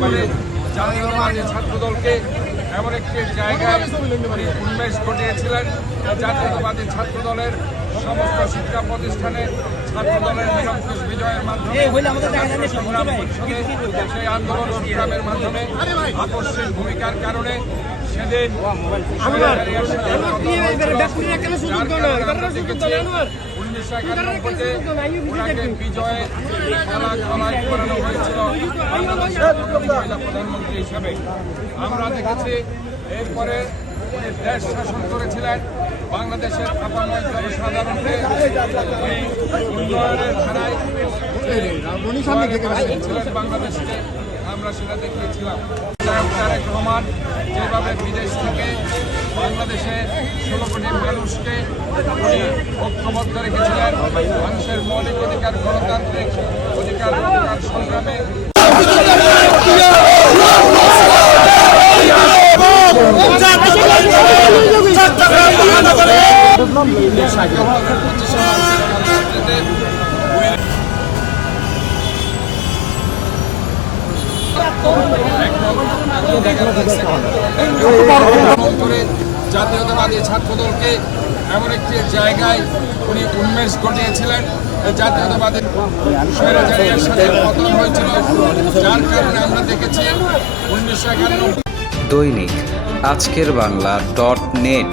করে জাতীয়তাবাদী ছাত্রদলকে এমন একটি জায়গায় উনি উন্মেষ ঘটিয়েছিলেন জাতীয়তাবাদী ছাত্রদলের সমস্ত শিক্ষা প্রতিষ্ঠানে ছাত্রদলের নিরঙ্কুশ বিজয়ের মাধ্যমে সংগ্রাম পরিষদে আন্দোলন সংগ্রামের মাধ্যমে আকস্মিক ভূমিকার কারণে সেদিন করানো হয়েছিল বাংলাদেশের প্রধানমন্ত্রী হিসেবে আমরা দেখেছি এরপরে দেশ শাসন করেছিলেন বাংলাদেশের উন্নয়নের ধারায় বাংলাদেশকে আমরা সেটা দেখিয়েছিলাম তারেক রহমান যেভাবে বিদেশ থেকে বাংলাদেশে ষোলো কোটি মানুষকে উনি ঐক্যবদ্ধ রেখেছিলেন মানুষের মৌলিক অধিকার গণতান্ত্রিক অধিকার অধিকার সংগ্রামে। জাতীয়তাবাদী ছাত্রদলকে এমন একটি জায়গায় উনি উন্মেষ ঘটিয়েছিলেন জাতীয়তাবাদের স্বৈরাচারীর সাথে পতন হয়েছিল। যার কারণে আমরা দেখেছি উনিশশো একানব্বই দৈনিক আজকের বাংলা ডট নেট।